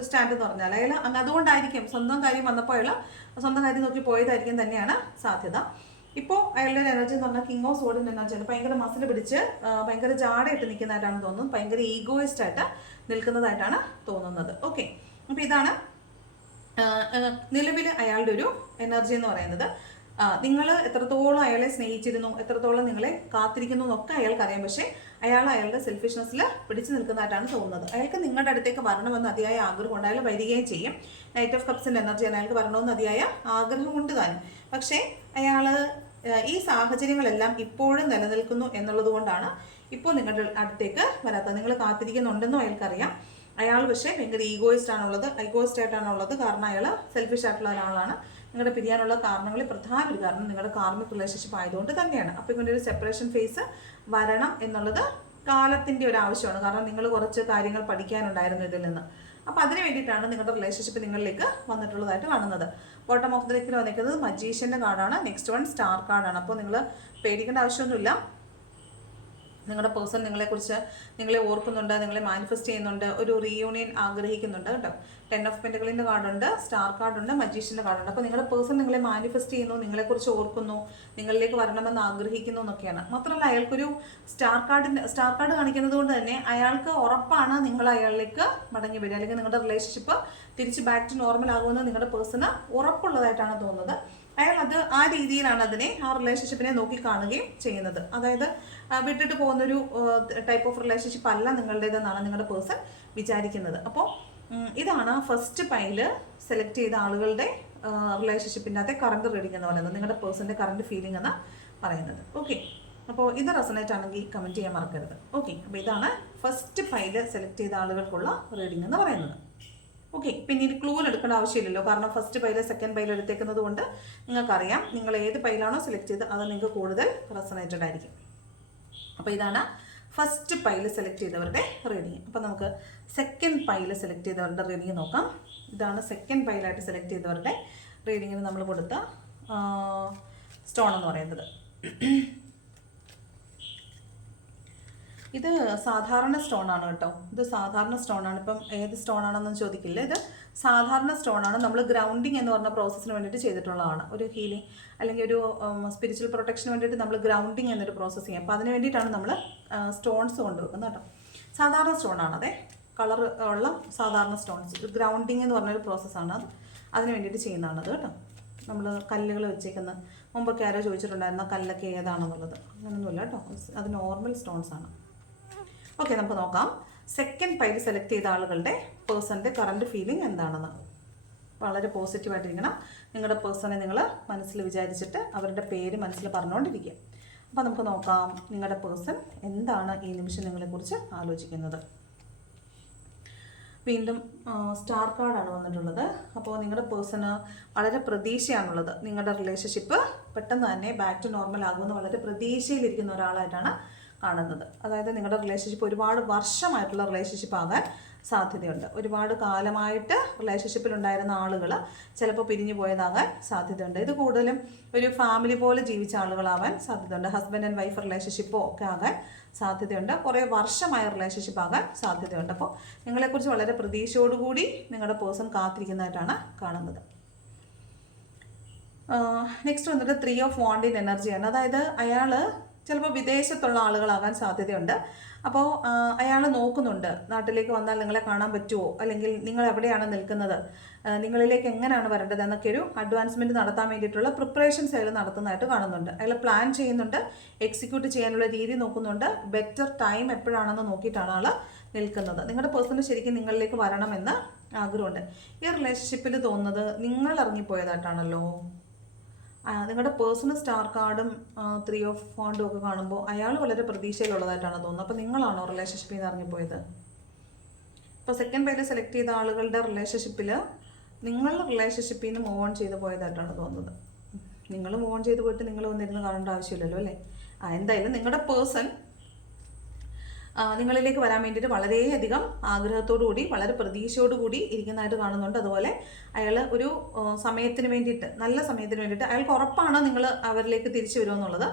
സ്റ്റാൻഡ് എന്ന് പറഞ്ഞാൽ. അയാൾ അതുകൊണ്ടായിരിക്കും സ്വന്തം കാര്യം വന്നപ്പോൾ അയാൾ സ്വന്തം കാര്യം നോക്കി പോയതായിരിക്കും തന്നെയാണ് സാധ്യത. ഇപ്പോൾ അയാളുടെ എനർജി എന്ന് പറഞ്ഞാൽ കിങ് ഓഫ് സോഡിൻ്റെ എനർജിയാണ്. ഭയങ്കര മസിൽ പിടിച്ച് ഭയങ്കര ജാടയിട്ട് നിൽക്കുന്നതായിട്ടാണ് തോന്നുന്നത്. ഭയങ്കര ഈഗോയിസ്റ്റ് ആയിട്ട് നിൽക്കുന്നതായിട്ടാണ് തോന്നുന്നത്. ഓക്കെ, അപ്പോൾ ഇതാണ് നിലവിൽ അയാളുടെ ഒരു എനർജി എന്ന് പറയുന്നത്. നിങ്ങൾ എത്രത്തോളം അയാളെ സ്നേഹിച്ചിരുന്നു, എത്രത്തോളം നിങ്ങളെ കാത്തിരിക്കുന്നു എന്നൊക്കെ അയാൾക്കറിയാം. പക്ഷേ അയാളുടെ സെൽഫിഷ്നെസ്സിൽ പിടിച്ചു നിൽക്കുന്നതായിട്ടാണ് തോന്നുന്നത്. അയാൾക്ക് നിങ്ങളുടെ അടുത്തേക്ക് വരണമെന്ന് അതിയായ ആഗ്രഹമുണ്ട്. അയാൾ വരികയും ചെയ്യും. നൈറ്റ് ഓഫ് കപ്സിൻ്റെ എനർജിയാണ്. അയാൾക്ക് വരണമെന്ന് അതിയായ ആഗ്രഹമുണ്ട് താനും. പക്ഷേ അയാൾ ഈ സാഹചര്യങ്ങളെല്ലാം ഇപ്പോഴും നിലനിൽക്കുന്നു എന്നുള്ളത് കൊണ്ടാണ് ഇപ്പോൾ നിങ്ങളുടെ അടുത്തേക്ക് വരാത്തത്. നിങ്ങൾ കാത്തിരിക്കുന്നുണ്ടെന്നും അയാൾക്കറിയാം. അയാൾ പക്ഷേ ഭയങ്കര ഈഗോയിസ്റ്റ് ആയിട്ടാണുള്ളത്. കാരണം അയാൾ സെൽഫിഷ് ആയിട്ടുള്ള ഒരാളാണ്. നിങ്ങളുടെ പിരിയാനുള്ള കാരണങ്ങളിൽ പ്രധാന ഒരു കാരണം നിങ്ങളുടെ കാർമിക് റിലേഷൻഷിപ്പ് ആയതുകൊണ്ട് തന്നെയാണ്. അപ്പോൾ ഇങ്ങനെ ഒരു സെപ്പറേഷൻ ഫേസ് വരണം എന്നുള്ളത് കാലത്തിൻ്റെ ഒരു ആവശ്യമാണ്. കാരണം നിങ്ങൾ കുറച്ച് കാര്യങ്ങൾ പഠിക്കാനുണ്ടായിരുന്നു ഇതിൽ നിന്ന്. അപ്പോൾ അതിന് വേണ്ടിയിട്ടാണ് നിങ്ങളുടെ റിലേഷൻഷിപ്പ് നിങ്ങളിലേക്ക് വന്നിട്ടുള്ളതായിട്ട് കാണുന്നത്. ബോട്ടം ഓഫ് ദ ഡെക്കിൽ വന്നിരിക്കുന്നത് മജീഷ്യൻ്റെ കാർഡാണ്. നെക്സ്റ്റ് വൺ സ്റ്റാർ കാർഡാണ്. അപ്പോൾ നിങ്ങൾ പേടിക്കേണ്ട ആവശ്യമൊന്നുമില്ല. നിങ്ങളുടെ പേഴ്സൺ നിങ്ങളെ ഓർക്കുന്നുണ്ട്, നിങ്ങളെ മാനിഫെസ്റ്റ് ചെയ്യുന്നുണ്ട്, ഒരു റീയൂണിയൻ ആഗ്രഹിക്കുന്നുണ്ട് കേട്ടോ. 10 ഓഫ് പെന്റക്കിളിൻ്റെ കാർഡുണ്ട്, സ്റ്റാർ കാർഡുണ്ട്, മജീഷ്യൻ്റെ കാർഡുണ്ട്. അപ്പോൾ നിങ്ങളുടെ പേഴ്സൺ നിങ്ങളെ മാനിഫെസ്റ്റ് ചെയ്യുന്നു, നിങ്ങളെക്കുറിച്ച് ഓർക്കുന്നു, നിങ്ങളിലേക്ക് വരണമെന്ന് ആഗ്രഹിക്കുന്നു എന്നൊക്കെയാണ്. മാത്രമല്ല അയാൾക്കൊരു സ്റ്റാർ കാർഡ് കാണിക്കുന്നത് കൊണ്ട് തന്നെ അയാൾക്ക് ഉറപ്പാണ് നിങ്ങൾ അയാളിലേക്ക് മടങ്ങി വരിക, അല്ലെങ്കിൽ നിങ്ങളുടെ റിലേഷൻഷിപ്പ് തിരിച്ച് ബാക്ക് ടു നോർമൽ ആകുമെന്ന് നിങ്ങളുടെ പേഴ്സണ് ഉറപ്പുള്ളതായിട്ടാണ് തോന്നുന്നത്. അയാൾ ആ രീതിയിലാണ് ആ റിലേഷൻഷിപ്പിനെ നോക്കി കാണുകയും ചെയ്യുന്നത്. അതായത് വിട്ടിട്ട് പോകുന്നൊരു ടൈപ്പ് ഓഫ് റിലേഷൻഷിപ്പ് അല്ല നിങ്ങളുടേതെന്നാണ് നിങ്ങളുടെ പേഴ്സൺ വിചാരിക്കുന്നത്. അപ്പോൾ ഇതാണ് ഫസ്റ്റ് പൈല് സെലക്ട് ചെയ്ത ആളുകളുടെ റിലേഷൻഷിപ്പിൻ്റെ അകത്തെ കറണ്ട് റീഡിംഗ് എന്ന് പറയുന്നത്, നിങ്ങളുടെ പേഴ്സൻ്റെ കറണ്ട് ഫീലിംഗ് എന്ന് പറയുന്നത്. ഓക്കെ, അപ്പോൾ ഇത് റെസണേറ്റ് ആണെങ്കിൽ കമൻറ്റ് ചെയ്യാൻ മറക്കരുത്. ഓക്കെ, അപ്പോൾ ഇതാണ് ഫസ്റ്റ് പൈല് സെലക്ട് ചെയ്ത ആളുകൾക്കുള്ള റീഡിംഗ് എന്ന് പറയുന്നത്. ഓക്കെ, പിന്നെ ഇത് ക്ലൂവിൽ എടുക്കേണ്ട ആവശ്യമില്ലല്ലോ. കാരണം ഫസ്റ്റ് പൈല് സെക്കൻഡ് പൈല് എടുത്തേക്കുന്നത് കൊണ്ട് നിങ്ങൾക്കറിയാം നിങ്ങൾ ഏത് പൈലാണോ സെലക്ട് ചെയ്ത് അത് നിങ്ങൾക്ക് കൂടുതൽ റെസണേറ്റഡ് ആയിരിക്കും. അപ്പോൾ ഇതാണ് ഫസ്റ്റ് പൈല് സെലക്ട് ചെയ്തവരുടെ റീഡിങ്. അപ്പോൾ നമുക്ക് സെക്കൻഡ് പൈല് സെലക്ട് ചെയ്തവരുടെ റീഡിങ് നോക്കാം. ഇതാണ് സെക്കൻഡ് പൈലായിട്ട് സെലക്ട് ചെയ്തവരുടെ റീഡിങ്ങിന് നമ്മൾ കൊടുത്ത സ്റ്റോൺ എന്ന് പറയുന്നത്. ഇത് സാധാരണ സ്റ്റോണാണ് കേട്ടോ. ഇത് സാധാരണ സ്റ്റോണാണ്. ഇപ്പം ഏത് സ്റ്റോണാണെന്നൊന്നും ചോദിക്കില്ല. ഇത് സാധാരണ സ്റ്റോണാണ്. നമ്മൾ ഗ്രൗണ്ടിങ് എന്ന് പറഞ്ഞ പ്രോസസ്സിന് വേണ്ടിയിട്ട് ചെയ്തിട്ടുള്ളതാണ്. ഒരു ഹീലിംഗ് അല്ലെങ്കിൽ ഒരു സ്പിരിച്വൽ പ്രൊട്ടക്ഷന് വേണ്ടിയിട്ട് നമ്മൾ ഗ്രൗണ്ടിങ് എന്നൊരു പ്രോസസ്സ് ചെയ്യും. അപ്പോൾ അതിന് വേണ്ടിയിട്ടാണ് നമ്മൾ സ്റ്റോൺസ് കൊണ്ടുവെക്കുന്നത് കേട്ടോ. സാധാരണ സ്റ്റോണാണ്, അതെ, കളർ ഉള്ള സാധാരണ സ്റ്റോൺസ്. ഗ്രൗണ്ടിങ് എന്ന് പറഞ്ഞൊരു പ്രോസസ്സാണ്. അതിന് വേണ്ടിയിട്ട് ചെയ്യുന്നതാണത് കേട്ടോ. നമ്മൾ കല്ലുകൾ വെച്ചേക്കുന്ന മുമ്പൊക്കെ ആരോ ചോദിച്ചിട്ടുണ്ടായിരുന്ന കല്ലൊക്കെ ഏതാണെന്നുള്ളത്. അങ്ങനെയൊന്നുമില്ല കേട്ടോ, അത് നോർമൽ സ്റ്റോൺസ് ആണ്. ഓക്കെ, നമുക്ക് നോക്കാം സെക്കൻഡ് പൈല് സെലക്ട് ചെയ്ത ആളുകളുടെ പേഴ്സൻ്റെ കറണ്ട് ഫീലിംഗ് എന്താണെന്ന്. വളരെ പോസിറ്റീവായിട്ടിരിക്കണം. നിങ്ങളുടെ പേഴ്സണെ നിങ്ങൾ മനസ്സിൽ വിചാരിച്ചിട്ട് അവരുടെ പേര് മനസ്സിൽ പറഞ്ഞുകൊണ്ടിരിക്കുക. അപ്പോൾ നമുക്ക് നോക്കാം നിങ്ങളുടെ പേഴ്സൺ എന്താണ് ഈ നിമിഷം നിങ്ങളെക്കുറിച്ച് ആലോചിക്കുന്നത്. വീണ്ടും സ്റ്റാർ കാർഡാണ് വന്നിട്ടുള്ളത്. അപ്പോൾ നിങ്ങളുടെ പേഴ്സണ് വളരെ പ്രതീക്ഷയാണുള്ളത്. നിങ്ങളുടെ റിലേഷൻഷിപ്പ് പെട്ടെന്ന് തന്നെ ബാക്ക് ടു നോർമൽ ആകുമെന്ന് വളരെ പ്രതീക്ഷയിലിരിക്കുന്ന ഒരാളായിട്ടാണ് കാണുന്നത്. അതായത് നിങ്ങളുടെ റിലേഷൻഷിപ്പ് ഒരുപാട് വർഷമായിട്ടുള്ള റിലേഷൻഷിപ്പ് ആകാൻ സാധ്യതയുണ്ട്. ഒരുപാട് കാലമായിട്ട് റിലേഷൻഷിപ്പിലുണ്ടായിരുന്ന ആളുകൾ ചിലപ്പോൾ പിരിഞ്ഞു പോയതാകാൻ സാധ്യതയുണ്ട്. ഇത് കൂടുതലും ഒരു ഫാമിലി പോലെ ജീവിച്ച ആളുകളാവാൻ സാധ്യതയുണ്ട്. ഹസ്ബൻഡ് ആൻഡ് വൈഫ് റിലേഷൻഷിപ്പോ ഒക്കെ ആകാൻ സാധ്യതയുണ്ട്. കുറേ വർഷമായ റിലേഷൻഷിപ്പ് ആകാൻ സാധ്യതയുണ്ട്. അപ്പോൾ നിങ്ങളെക്കുറിച്ച് വളരെ പ്രതീക്ഷയോടുകൂടി നിങ്ങളുടെ പേഴ്സൺ കാത്തിരിക്കുന്നതായിട്ടാണ് കാണുന്നത്. നെക്സ്റ്റ് വന്നിട്ട് 3 ഓഫ് വാണ്ടിൻ്റെ എനർജിയാണ്. അതായത് അയാൾ ചിലപ്പോൾ വിദേശത്തുള്ള ആളുകളാകാൻ സാധ്യതയുണ്ട്. അപ്പോൾ അയാൾ നോക്കുന്നുണ്ട്, നാട്ടിലേക്ക് വന്നാൽ നിങ്ങളെ കാണാൻ പറ്റുമോ, അല്ലെങ്കിൽ നിങ്ങൾ എവിടെയാണ് നിൽക്കുന്നത്, നിങ്ങളിലേക്ക് എങ്ങനെയാണ് വരേണ്ടത് എന്നൊക്കെ ഒരു അഡ്വാൻസ്മെൻറ്റ് നടത്താൻ വേണ്ടിയിട്ടുള്ള പ്രിപ്പറേഷൻസ് അയാൾ നടത്തുന്നതായിട്ട് കാണുന്നുണ്ട്. അയാൾ പ്ലാൻ ചെയ്യുന്നുണ്ട്, എക്സിക്യൂട്ട് ചെയ്യാനുള്ള രീതി നോക്കുന്നുണ്ട്, ബെറ്റർ ടൈം എപ്പോഴാണെന്ന് നോക്കിയിട്ടാണ് ആൾ നിൽക്കുന്നത്. നിങ്ങളുടെ പേഴ്സണ് ശരിക്കും നിങ്ങളിലേക്ക് വരണമെന്ന് ആഗ്രഹമുണ്ട്. ഈ റിലേഷൻഷിപ്പിൽ തോന്നുന്നത് നിങ്ങൾ ഇറങ്ങിപ്പോയതായിട്ടാണല്ലോ. നിങ്ങളുടെ പേഴ്സണൽ സ്റ്റാർ കാർഡും 3 ഓഫ് വാണ്ടും ഒക്കെ കാണുമ്പോൾ അയാൾ വളരെ പ്രതീക്ഷയിലുള്ളതായിട്ടാണ് തോന്നുന്നത്. അപ്പോൾ നിങ്ങളാണോ റിലേഷൻഷിപ്പിൽ നിന്ന് ഇറങ്ങിപ്പോയത്? ഇപ്പോൾ സെക്കൻഡ് പേര് സെലക്ട് ചെയ്ത ആളുകളുടെ റിലേഷൻഷിപ്പിൽ നിങ്ങൾ റിലേഷൻഷിപ്പിൽ നിന്ന് മൂവ് ഓൺ ചെയ്ത് പോയതായിട്ടാണ് തോന്നുന്നത്. നിങ്ങൾ മൂവ് ഓൺ ചെയ്ത് പോയിട്ട് നിങ്ങൾ വന്നിരുന്ന് കാണേണ്ട ആവശ്യമില്ലല്ലോ അല്ലേ. എന്തായാലും നിങ്ങളുടെ പേഴ്സൺ നിങ്ങളിലേക്ക് വരാൻ വേണ്ടിയിട്ട് വളരെയധികം ആഗ്രഹത്തോടുകൂടി വളരെ പ്രതീക്ഷയോടുകൂടി ഇരിക്കുന്നതായിട്ട് കാണുന്നുണ്ട്. അതുപോലെ അയാൾ ഒരു സമയത്തിന് വേണ്ടിയിട്ട്, നല്ല സമയത്തിന് വേണ്ടിയിട്ട് അയാൾക്ക് ഉറപ്പാണ് നിങ്ങൾ അവരിലേക്ക് തിരിച്ചു വരുമെന്നുള്ളത്.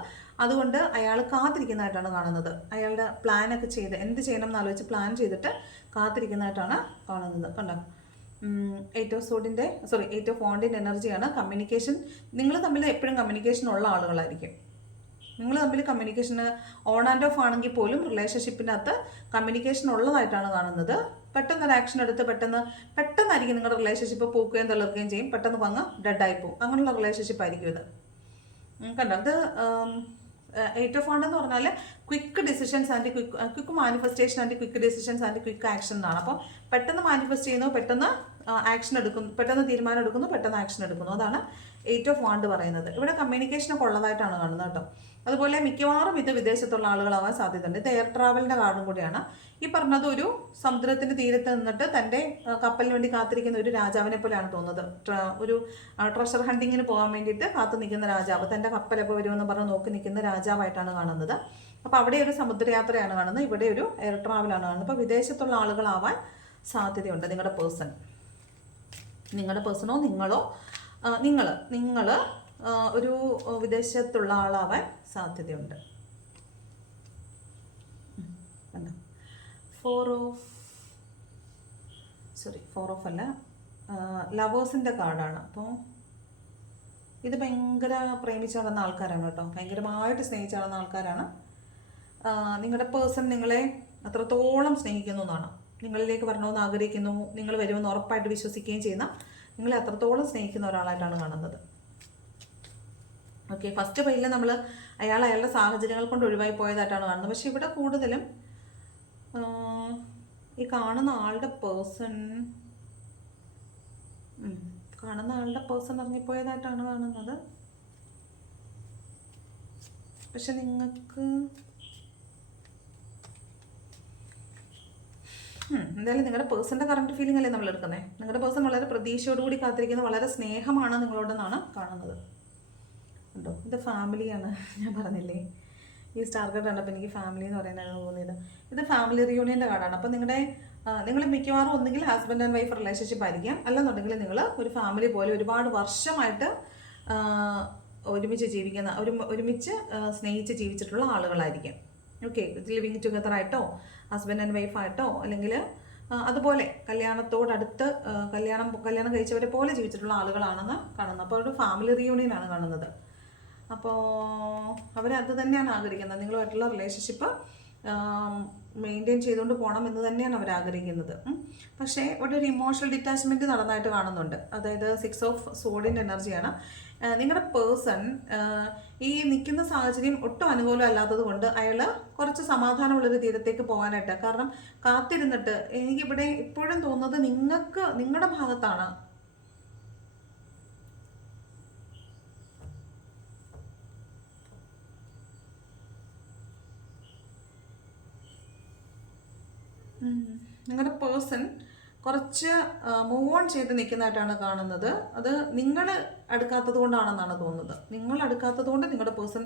അതുകൊണ്ട് അയാൾ കാത്തിരിക്കുന്നതായിട്ടാണ് കാണുന്നത്. അയാളുടെ പ്ലാനൊക്കെ ചെയ്ത് എന്ത് ചെയ്യണം എന്നാലോചിച്ച് പ്ലാൻ ചെയ്തിട്ട് കാത്തിരിക്കുന്നതായിട്ടാണ് കാണുന്നത്. കണ്ടോ, 8 ഓഫ് വാണ്ടിൻ്റെ എനർജിയാണ്. കമ്മ്യൂണിക്കേഷൻ, നിങ്ങൾ തമ്മിൽ എപ്പോഴും കമ്മ്യൂണിക്കേഷൻ ഉള്ള ആളുകളായിരിക്കും. നിങ്ങൾ തമ്മിൽ കമ്മ്യൂണിക്കേഷൻ ഓൺ ആൻഡ് ഓഫ് ആണെങ്കിൽ പോലും റിലേഷൻഷിപ്പിനകത്ത് കമ്മ്യൂണിക്കേഷൻ ഉള്ളതായിട്ടാണ് കാണുന്നത്. പെട്ടെന്നൊരു ആക്ഷൻ എടുത്ത് പെട്ടെന്നായിരിക്കും നിങ്ങളുടെ റിലേഷൻഷിപ്പ് പൂക്കുകയും തളിർക്കുകയും ചെയ്യും. പെട്ടെന്ന് അങ്ങ് ഡെഡായി പോകും. അങ്ങനെയുള്ള റിലേഷൻഷിപ്പ് ആയിരിക്കും ഇത്. കണ്ടോ, ഇത് 8 ഓഫ് വാണ്ട് എന്ന് പറഞ്ഞാൽ quick decisions and quick manifestation and quick decisions and quick action എന്നാണ്. അപ്പോൾ പെട്ടെന്ന് മാനിഫെസ്റ്റ് ചെയ്യുന്നു, പെട്ടെന്ന് ആക്ഷൻ എടുക്കുന്നു, പെട്ടെന്ന് തീരുമാനം എടുക്കുന്നു, പെട്ടെന്ന് ആക്ഷൻ എടുക്കുന്നു. അതാണ് 8 ഓഫ് വാണ്ട് പറയുന്നത്. ഇവിടെ കമ്മ്യൂണിക്കേഷനൊക്കെ ഉള്ളതായിട്ടാണ് കാണുന്നത് കേട്ടോ. അതുപോലെ മിക്കവാറും ഇത് വിദേശത്തുള്ള ആളുകളാവാൻ സാധ്യതയുണ്ട്. ഇത് എയർ ട്രാവലിൻ്റെ കാർഡും കൂടിയാണ്. ഈ പറഞ്ഞത് ഒരു സമുദ്രത്തിൻ്റെ തീരത്ത് നിന്നിട്ട് തൻ്റെ കപ്പലിന് വേണ്ടി കാത്തിരിക്കുന്ന ഒരു രാജാവിനെ പോലെയാണ് തോന്നുന്നത്. ഒരു ട്രഷർ ഹണ്ടിങ്ങിന് പോകാൻ വേണ്ടിയിട്ട് കാത്തു നിൽക്കുന്ന രാജാവ്, തൻ്റെ കപ്പലൊക്കെ വരുമെന്ന് പറഞ്ഞ് നോക്കി നിൽക്കുന്ന രാജാവായിട്ടാണ് കാണുന്നത്. അപ്പോൾ അവിടെ ഒരു സമുദ്രയാത്രയാണ് കാണുന്നത്, ഇവിടെ ഒരു എയർ ട്രാവലാണ് കാണുന്നത്. അപ്പോൾ വിദേശത്തുള്ള ആളുകളാവാൻ സാധ്യതയുണ്ട് നിങ്ങളുടെ പേഴ്സൺ. നിങ്ങളുടെ പേഴ്സണോ നിങ്ങൾ ഒരു വിദേശത്തുള്ള ആളാവാൻ സാധ്യതയുണ്ട്. 4 ഓഫ് അല്ല, ലവേഴ്സിൻ്റെ കാർഡാണ്. അപ്പോൾ ഇത് ഭയങ്കര പ്രേമിച്ച് നടന്ന ആൾക്കാരാണ് കേട്ടോ. ഭയങ്കരമായിട്ട് സ്നേഹിച്ച് നടന്ന ആൾക്കാരാണ്. നിങ്ങളുടെ പേഴ്സൺ നിങ്ങളെ അത്രത്തോളം സ്നേഹിക്കുന്നു എന്നാണ്. നിങ്ങളിലേക്ക് വരണമെന്ന് ആഗ്രഹിക്കുന്നു, നിങ്ങൾ വരുമെന്ന് ഉറപ്പായിട്ട് വിശ്വസിക്കുകയും ചെയ്യുന്ന, നിങ്ങളെ അത്രത്തോളം സ്നേഹിക്കുന്ന ഒരാളായിട്ടാണ് കാണുന്നത്. ഓക്കെ, ഫസ്റ്റ് പേരിൽ നമ്മൾ അയാളുടെ സാഹചര്യങ്ങൾ കൊണ്ട് ഒഴിവായി പോയതായിട്ടാണ് കാണുന്നത്. പക്ഷെ ഇവിടെ കൂടുതലും ഈ കാണുന്ന ആളുടെ പേഴ്സൺ ഇറങ്ങിപ്പോയതായിട്ടാണ് കാണുന്നത്. പക്ഷെ നിങ്ങൾക്ക് എന്തായാലും നിങ്ങളുടെ പേഴ്സൻ്റെ കറണ്ട് ഫീലിംഗ് അല്ലേ നമ്മൾ എടുക്കുന്നത്. നിങ്ങളുടെ പേഴ്സൺ വളരെ പ്രതീക്ഷയോടുകൂടി കാത്തിരിക്കുന്ന, വളരെ സ്നേഹമാണ് നിങ്ങളോടെന്നാണ് കാണുന്നത്. ഉണ്ടോ, ഇത് ഫാമിലിയാണ്. ഞാൻ പറഞ്ഞില്ലേ, ഈ സ്റ്റാർ കാർഡ് കണ്ടപ്പോൾ എനിക്ക് ഫാമിലി എന്ന് പറയുന്നതാണ് തോന്നിയത്. ഇത് ഫാമിലി റിയൂണിയൻ്റെ കാർഡാണ്. അപ്പോൾ നിങ്ങൾ മിക്കവാറും ഒന്നുകിൽ ഹസ്ബൻഡ് ആൻഡ് വൈഫ് റിലേഷൻഷിപ്പ് ആയിരിക്കാം, അല്ലെന്നുണ്ടെങ്കിൽ നിങ്ങൾ ഒരു ഫാമിലി പോലെ ഒരുപാട് വർഷമായിട്ട് ഒരുമിച്ച് ജീവിക്കുന്ന, ഒരുമിച്ച് സ്നേഹിച്ച് ജീവിച്ചിട്ടുള്ള ആളുകളായിരിക്കും. ഓക്കെ, ലിവിങ് ടുഗദർ ആയിട്ടോ ഹസ്ബൻഡ് ആൻഡ് വൈഫായിട്ടോ അല്ലെങ്കിൽ അതുപോലെ കല്യാണത്തോടടുത്ത് കല്യാണം കഴിച്ചവരെ പോലെ ജീവിച്ചിട്ടുള്ള ആളുകളാണെന്ന് കാണുന്നത്. അപ്പോൾ ഒരു ഫാമിലി റിയൂണിയനാണ് കാണുന്നത്. അപ്പോൾ അവരത് തന്നെയാണ് ആഗ്രഹിക്കുന്നത്, നിങ്ങളുമായിട്ടുള്ള റിലേഷൻഷിപ്പ് മെയിൻറ്റെയിൻ ചെയ്തുകൊണ്ട് പോകണം എന്ന് തന്നെയാണ് അവർ ആഗ്രഹിക്കുന്നത്. പക്ഷേ ഇവിടെ ഒരു ഇമോഷണൽ ഡിറ്റാച്ച്മെൻറ്റ് നടന്നതായിട്ട് കാണുന്നുണ്ട്. അതായത് 6 ഓഫ് സോഡിൻ്റെ എനർജിയാണ്. നിങ്ങളുടെ പേഴ്സൺ ഈ നിൽക്കുന്ന സാഹചര്യം ഒട്ടും അനുകൂലമല്ലാത്തത് കൊണ്ട് അയാൾ കുറച്ച് സമാധാനമുള്ളൊരു തീരത്തേക്ക് പോകാനായിട്ട്, കാരണം കാത്തിരുന്നിട്ട് എനിക്കിവിടെ ഇപ്പോഴും തോന്നുന്നത് നിങ്ങളുടെ ഭാഗത്താണ് നിങ്ങളുടെ പേഴ്സൺ കുറച്ച് മൂവ് ഓൺ ചെയ്ത് നിൽക്കുന്നതായിട്ടാണ് കാണുന്നത്. അത് നിങ്ങൾ അടുക്കാത്തത് കൊണ്ടാണെന്നാണ് തോന്നുന്നത്. നിങ്ങൾ അടുക്കാത്തത് കൊണ്ട് നിങ്ങളുടെ പേഴ്സൺ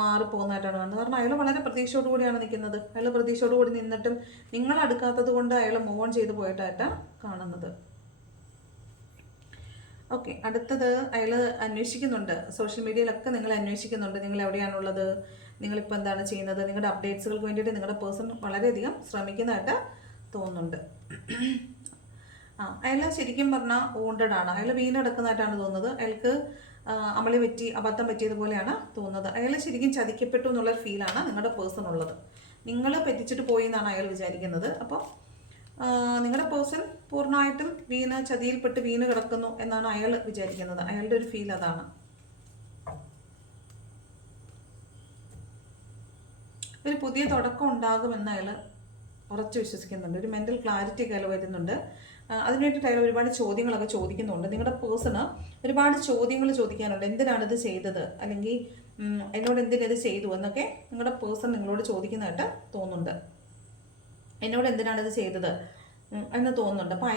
മാറിപ്പോകുന്നതായിട്ടാണ് കാണുന്നത്. കാരണം അയാൾ വളരെ പ്രതീക്ഷയോടു കൂടിയാണ് നിൽക്കുന്നത്. അയാൾ പ്രതീക്ഷയോടു കൂടി നിന്നിട്ടും നിങ്ങൾ അടുക്കാത്തത് കൊണ്ട് അയാൾ മൂവ് ഓൺ ചെയ്ത് പോയിട്ടായിട്ടാണ് കാണുന്നത്. ഓക്കെ, അടുത്തത് അയാൾ അന്വേഷിക്കുന്നുണ്ട്. സോഷ്യൽ മീഡിയയിലൊക്കെ നിങ്ങൾ അന്വേഷിക്കുന്നുണ്ട്, നിങ്ങൾ എവിടെയാണുള്ളത്, നിങ്ങളിപ്പോൾ എന്താണ് ചെയ്യുന്നത്, നിങ്ങളുടെ അപ്ഡേറ്റ്സുകൾക്ക് വേണ്ടിയിട്ട് നിങ്ങളുടെ പേഴ്സൺ വളരെയധികം ശ്രമിക്കുന്നതായിട്ട് തോന്നുന്നുണ്ട്. അയാൾ ശരിക്കും പറഞ്ഞാൽ വോണ്ടഡ് ആണ്. അയാൾ വീണെടുക്കുന്നതായിട്ടാണ് തോന്നുന്നത്. അയാൾക്ക് അമളി പറ്റി അബദ്ധം പറ്റിയതുപോലെയാണ് തോന്നുന്നത്. അയാൾ ശരിക്കും ചതിക്കപ്പെട്ടു എന്നുള്ളൊരു ഫീലാണ് നിങ്ങളുടെ പേഴ്സൺ ഉള്ളത്. നിങ്ങൾ പറ്റിച്ചിട്ട് പോയി എന്നാണ് അയാൾ വിചാരിക്കുന്നത്. അപ്പോൾ നിങ്ങളുടെ പേഴ്സൺ പൂർണ്ണമായിട്ടും ചതിയിൽപ്പെട്ട് വീണ് കിടക്കുന്നു എന്നാണ് അയാൾ വിചാരിക്കുന്നത്. അയാളുടെ ഒരു ഫീൽ അതാണ്. ഒരു പുതിയ തുടക്കം ഉണ്ടാകുമെന്ന് അയാൾ ഉറച്ചു വിശ്വസിക്കുന്നുണ്ട്. ഒരു മെൻ്റൽ ക്ലാരിറ്റി ഒക്കെ അയാൾ വരുന്നുണ്ട്. അതിനുവേണ്ടിയിട്ട് അയാൾ ഒരുപാട് ചോദ്യങ്ങളൊക്കെ ചോദിക്കുന്നുണ്ട്. നിങ്ങളുടെ പേഴ്സണ് ഒരുപാട് ചോദ്യങ്ങൾ ചോദിക്കാനുണ്ട്. എന്തിനാണിത് ചെയ്തത്, അല്ലെങ്കിൽ എന്നോട് എന്തിനത് ചെയ്തു എന്നൊക്കെ നിങ്ങളുടെ പേഴ്സൺ നിങ്ങളോട് ചോദിക്കുന്നതായിട്ട് തോന്നുന്നുണ്ട്. എന്നോട് എന്തിനാണിത് ചെയ്തത് എന്ന് തോന്നുന്നുണ്ട്. അപ്പോൾ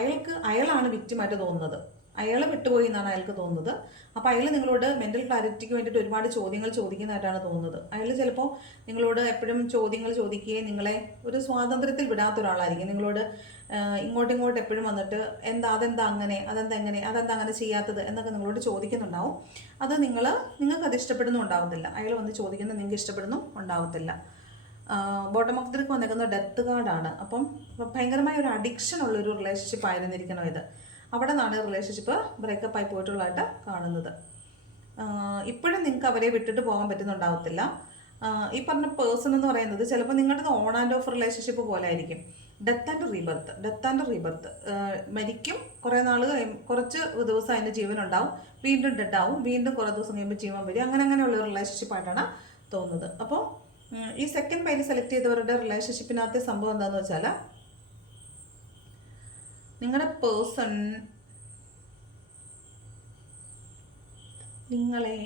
അയാളാണ് വിക്റ്റിമായിട്ട് തോന്നുന്നത്. അയാളെ വിട്ടുപോയി എന്നാണ് അയാൾക്ക് തോന്നുന്നത്. അപ്പോൾ അയാൾ നിങ്ങളോട് മെൻ്റൽ ക്ലാരിറ്റിക്ക് വേണ്ടിയിട്ട് ഒരുപാട് ചോദ്യങ്ങൾ ചോദിക്കുന്നതായിട്ടാണ് തോന്നുന്നത്. അയാൾ ചിലപ്പോൾ നിങ്ങളോട് എപ്പോഴും ചോദ്യങ്ങൾ ചോദിക്കുകയും നിങ്ങളെ ഒരു സ്വാതന്ത്ര്യത്തിൽ വിടാത്ത ഒരാളായിരിക്കും. നിങ്ങളോട് ഇങ്ങോട്ട് എപ്പോഴും വന്നിട്ട് അതെന്താ അങ്ങനെ ചെയ്യാത്തത് എന്നൊക്കെ നിങ്ങളോട് ചോദിക്കുന്നുണ്ടാവും. അത് നിങ്ങൾക്ക് അത് ഇഷ്ടപ്പെടുന്നു ഉണ്ടാവത്തില്ല. അയാൾ വന്ന് ചോദിക്കുന്നത് നിങ്ങൾക്ക് ഇഷ്ടപ്പെടുന്നു ഉണ്ടാവത്തില്ല. ബോട്ടം ഓഫ് ദി ഡെക്ക് വന്നിരിക്കുന്ന ഡെത്ത് കാർഡാണ്. അപ്പം ഭയങ്കരമായ ഒരു അഡിക്ഷൻ ഉള്ളൊരു റിലേഷൻഷിപ്പ് ആയിരുന്നിരിക്കണം ഇത്. അവിടെ നിന്നാണ് റിലേഷൻഷിപ്പ് ബ്രേക്കപ്പ് ആയി പോയിട്ടുള്ളതായിട്ട് കാണുന്നത്. ഇപ്പോഴും നിങ്ങൾക്ക് അവരെ വിട്ടിട്ട് പോകാൻ പറ്റുന്നുണ്ടാവത്തില്ല. ഈ പറഞ്ഞ പേഴ്സൺ എന്ന് പറയുന്നത് ചിലപ്പോൾ നിങ്ങളുടെ ഓൺ ആൻഡ് ഓഫ് റിലേഷൻഷിപ്പ് പോലെ ആയിരിക്കും. Death and rebirth. മരിക്കും, കുറച്ച് ദിവസം അതിൻ്റെ ജീവൻ ഉണ്ടാവും, വീണ്ടും ഡെഡ് ആവും, വീണ്ടും കുറേ ദിവസം കഴിയുമ്പോൾ ജീവൻ വരും. അങ്ങനെയുള്ള റിലേഷൻഷിപ്പായിട്ടാണ് തോന്നുന്നത്. അപ്പോൾ ഈ സെക്കൻഡ് പൈൽ സെലക്ട് ചെയ്തവരുടെ റിലേഷൻഷിപ്പിനകത്തെ സംഭവം എന്താണെന്ന് വെച്ചാൽ, നിങ്ങളുടെ പേഴ്സൺ നിങ്ങളെ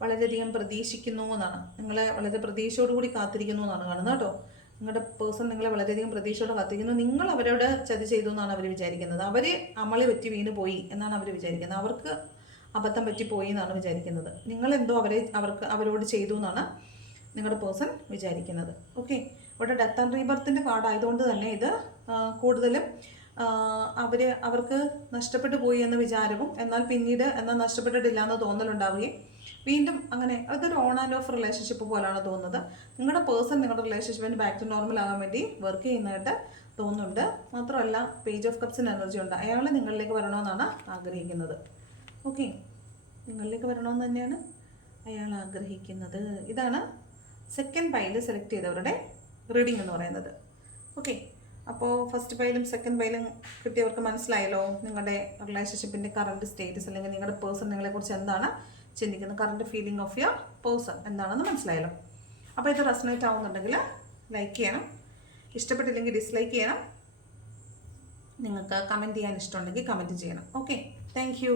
വളരെയധികം പ്രതീക്ഷിക്കുന്നു എന്നാണ്. നിങ്ങളെ വളരെ പ്രതീക്ഷയോടുകൂടി കാത്തിരിക്കുന്നു എന്നാണ് കാണുന്നത് കേട്ടോ. നിങ്ങളുടെ പേഴ്സൺ നിങ്ങളെ വളരെയധികം പ്രതീക്ഷയോടെ കാത്തിരിക്കുന്നു. നിങ്ങൾ അവരോട് ചതി ചെയ്തു എന്നാണ് അവർ വിചാരിക്കുന്നത്. അവർ അമളി പറ്റി വീണ് പോയി എന്നാണ് അവർ വിചാരിക്കുന്നത്. അവർക്ക് അബദ്ധം പറ്റിപ്പോയി എന്നാണ് വിചാരിക്കുന്നത്. നിങ്ങളെന്തോ അവരോട് ചെയ്തു എന്നാണ് നിങ്ങളുടെ പേഴ്സൺ വിചാരിക്കുന്നത്. ഓക്കെ, ഇവിടെ ഡെത്ത് ആൻഡ് റീബർത്തിൻ്റെ കാർഡ് ആയതുകൊണ്ട് തന്നെ ഇത് കൂടുതലും അവർക്ക് നഷ്ടപ്പെട്ടു പോയി എന്ന വിചാരവും എന്നാൽ നഷ്ടപ്പെട്ടിട്ടില്ല എന്ന് തോന്നലുണ്ടാവുകയും വീണ്ടും അങ്ങനെ അതൊരു ഓൺ ആൻഡ് ഓഫ് റിലേഷൻഷിപ്പ് പോലാണ് തോന്നുന്നത്. നിങ്ങളുടെ പേഴ്സൺ നിങ്ങളുടെ റിലേഷൻഷിപ്പിന് ബാക്ക് ടു നോർമൽ ആകാൻ വേണ്ടി വർക്ക് ചെയ്യുന്നതായിട്ട് തോന്നുന്നുണ്ട്. മാത്രമല്ല പേജ് ഓഫ് കപ്സിന് എനർജി ഉണ്ട്. അയാൾ നിങ്ങളിലേക്ക് വരണമെന്നാണ് ആഗ്രഹിക്കുന്നത്. ഓക്കെ, നിങ്ങളിലേക്ക് വരണമെന്ന് തന്നെയാണ് അയാൾ ആഗ്രഹിക്കുന്നത്. ഇതാണ് സെക്കൻഡ് പൈല് സെലക്ട് ചെയ്തവരുടെ റീഡിംഗ് എന്ന് പറയുന്നത്. ഓക്കെ, അപ്പോൾ ഫസ്റ്റ് പൈലും സെക്കൻഡ് പൈലും കിട്ടിയവർക്ക് മനസ്സിലായല്ലോ നിങ്ങളുടെ റിലേഷൻഷിപ്പിൻ്റെ കറണ്ട് സ്റ്റേറ്റസ്, അല്ലെങ്കിൽ നിങ്ങളുടെ പേഴ്സൺ നിങ്ങളെക്കുറിച്ച് എന്താണ് ചിന്തിക്കുന്നത്, current feeling of your person എന്താണെന്ന് മനസ്സിലായല്ലോ. അപ്പോൾ ഇത് റെസണേറ്റ് ആവുന്നുണ്ടെങ്കിൽ ലൈക്ക് ചെയ്യണം, ഇഷ്ടപ്പെട്ടില്ലെങ്കിൽ ഡിസ്ലൈക്ക് ചെയ്യണം. നിങ്ങൾക്ക് കമൻറ്റ് ചെയ്യാൻ ഇഷ്ടമുണ്ടെങ്കിൽ കമൻറ്റ് ചെയ്യണം. Okay, thank you.